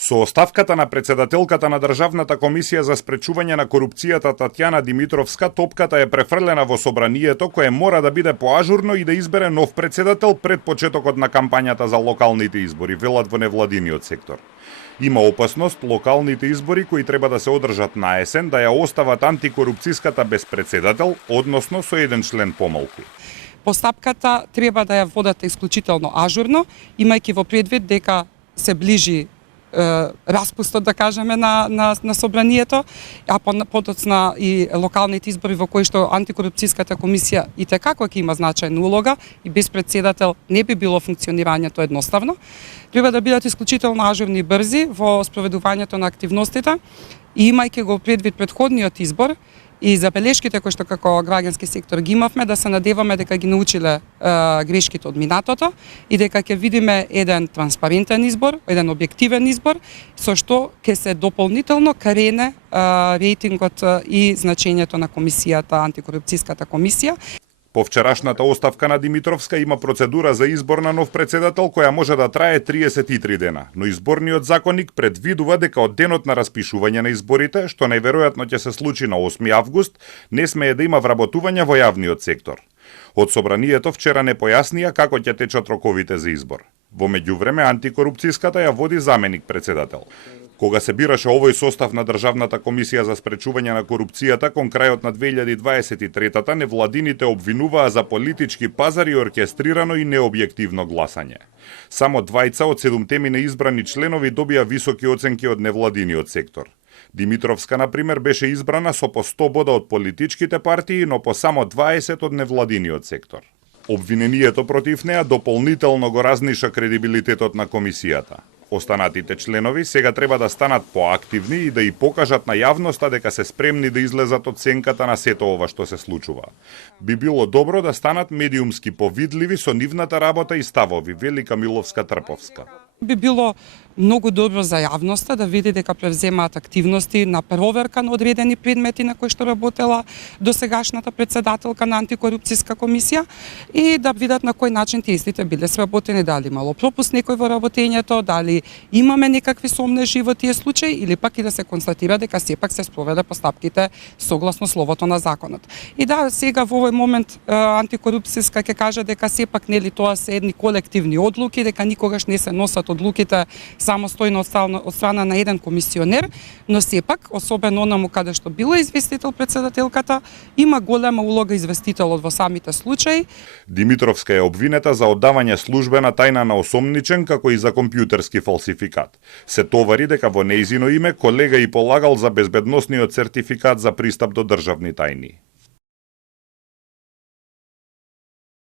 Со оставката на председателката на Државната комисија за спречување на корупцијата Татјана Димитровска, топката е префрлена во собранието, кое мора да биде поажурно и да избере нов председател пред почетокот на кампањата за локалните избори, велат во невладиниот сектор. Има опасност локалните избори кои треба да се одржат на есен да ја остават антикорупцијската без председател, односно со еден член помалку. Постапката треба да ја водат исклучително ажурно, имајќи во предвид дека се ближи распустот, да кажеме, на собранието, а подоцна и локалните избори во кои што антикорупцијската комисија и како ќе има значајна улога и без председател не би било функционирањето едноставно. Треба да бидат исклучително ажурни и брзи во спроведувањето на активностите и имајќи го предвид претходниот избор и забелешките кои што како граѓански сектор ги имавме, да се надеваме дека ги научиле грешките од минатото и дека ќе видиме еден транспарентен избор, еден објективен избор, со што ќе се дополнително карене рейтингот и значењето на комисијата, антикорупцијската комисија. По вчерашната оставка на Димитровска има процедура за избор на нов председател која може да трае 33 дена, но изборниот законник предвидува дека од денот на распишување на изборите, што најверојатно ќе се случи на 8 август, не смее да има вработување во јавниот сектор. Од собранието вчера не појаснија како ќе течат роковите за избор. Во меѓувреме антикорупцијската ја води заменик председател. Кога се бираше овој состав на Државната комисија за спречување на корупцијата кон крајот на 2023-та, невладините обвинуваа за политички пазар и оркестрирано и необјективно гласање. Само 2 од 7 неизбрани членови добија високи оценки од невладиниот сектор. Димитровска, например, беше избрана со по 100 бода од политичките партии, но по само 20 од невладиниот сектор. Обвинението против неа дополнително го разниша кредибилитетот на комисијата. Останатите членови сега треба да станат поактивни и да и покажат на јавноста дека се спремни да излезат од сенката на сето ова што се случува. Би било добро да станат медиумски повидливи со нивната работа и ставови, вели Камиловска Трповска. Би било многу добро за јавноста да види дека превземаат активности на проверка на одредени предмети на кои што работела досегашната председателка на антикорупцијска комисија и да видат на кој начин тие истите биле сработени, дали имало пропуст некој во работењето, дали имаме некакви сомнежи во тие случаи или пак и да се констатира дека сепак се спроведе постапките согласно словото на законот. И да, сега во овој момент антикорупцијска ќе каже дека сепак нели тоа се едни колективни одлуки, дека никогаш не се носат одлуките самостојно од страна на еден комисионер, но сепак, особено онаму каде што била известител председателката, има голема улога известителот во самите случаи. Димитровска е обвинета за оддавање службена тајна на осомничен, како и за компјутерски фалсификат. Се товари дека во нејзино име колега и полагал за безбедносниот сертификат за пристап до државни тајни.